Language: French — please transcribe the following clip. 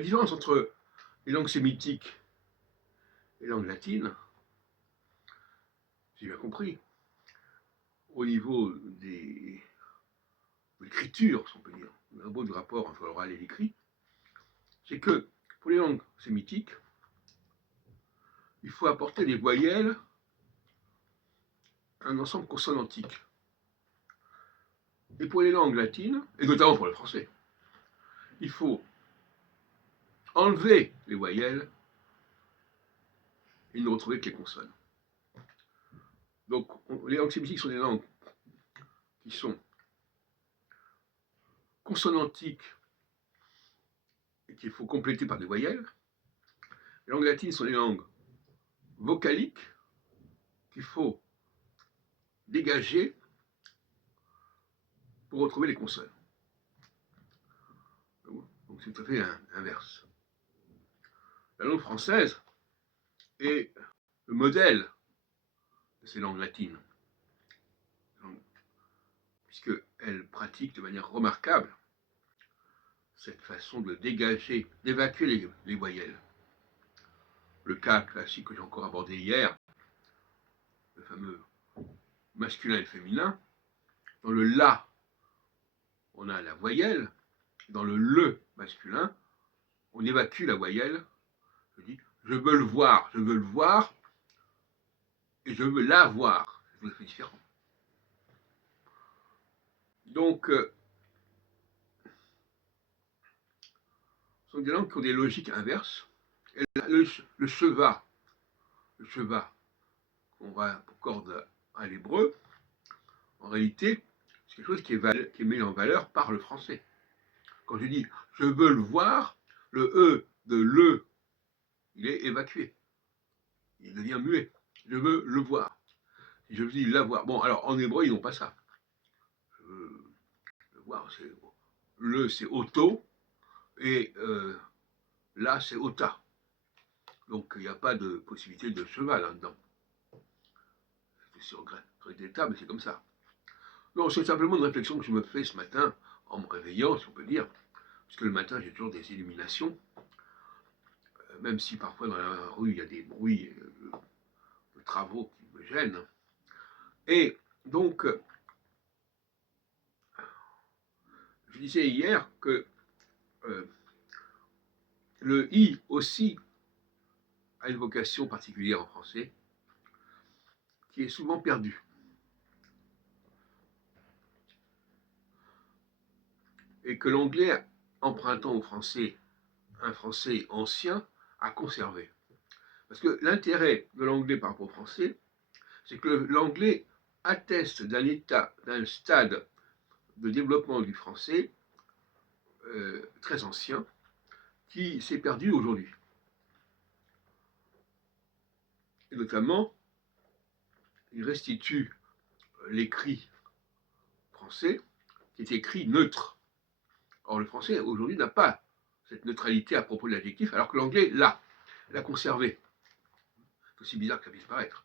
La différence entre les langues sémitiques et les langues latines, j'ai bien compris, au niveau de l'écriture, si on peut dire, au niveau du rapport entre l'oral et l'écrit, c'est que pour les langues sémitiques, il faut apporter des voyelles à un ensemble consonantique. Et pour les langues latines, et notamment pour le français, il faut enlever les voyelles et ne retrouver que les consonnes. Donc, les langues sémitiques sont des langues qui sont consonantiques et qu'il faut compléter par des voyelles. Les langues latines sont des langues vocaliques qu'il faut dégager pour retrouver les consonnes. Donc c'est tout à fait inverse. La langue française est le modèle de ces langues latines, puisqu'elle pratique de manière remarquable cette façon de dégager, d'évacuer les voyelles. Le cas classique que j'ai encore abordé hier, le fameux masculin et le féminin, dans le la, on a la voyelle, dans le masculin, on évacue la voyelle. Je dis, je veux le voir, et je veux la voir. C'est différent. Donc, ce sont des langues qui ont des logiques inverses. Et le sheva, qu'on va pour corde à l'hébreu, en réalité, c'est quelque chose qui est mis en valeur par le français. Quand je dis je veux le voir, le E de le, il est évacué. Il devient muet. Je veux le voir. Si je dis la voir. Bon, alors en hébreu, ils n'ont pas ça. Je veux le voir, c'est auto, et là, c'est ota. Donc, il n'y a pas de possibilité de cheval là-dedans. C'est regrettable, mais c'est comme ça. Non, c'est simplement une réflexion que je me fais ce matin, en me réveillant, si on peut dire, puisque le matin, j'ai toujours des illuminations, même si parfois dans la rue, il y a des bruits de travaux qui me gênent. Et donc, je disais hier que le i aussi a une vocation particulière en français, qui est souvent perdue. Et que l'anglais, empruntant au français un français ancien, a conservé. Parce que l'intérêt de l'anglais par rapport au français, c'est que l'anglais atteste d'un stade de développement du français très ancien, qui s'est perdu aujourd'hui. Et notamment, il restitue l'écrit français, qui est écrit neutre. Or, le français, aujourd'hui, n'a pas cette neutralité à propos de l'adjectif, alors que l'anglais l'a conservé. C'est aussi bizarre que ça puisse paraître.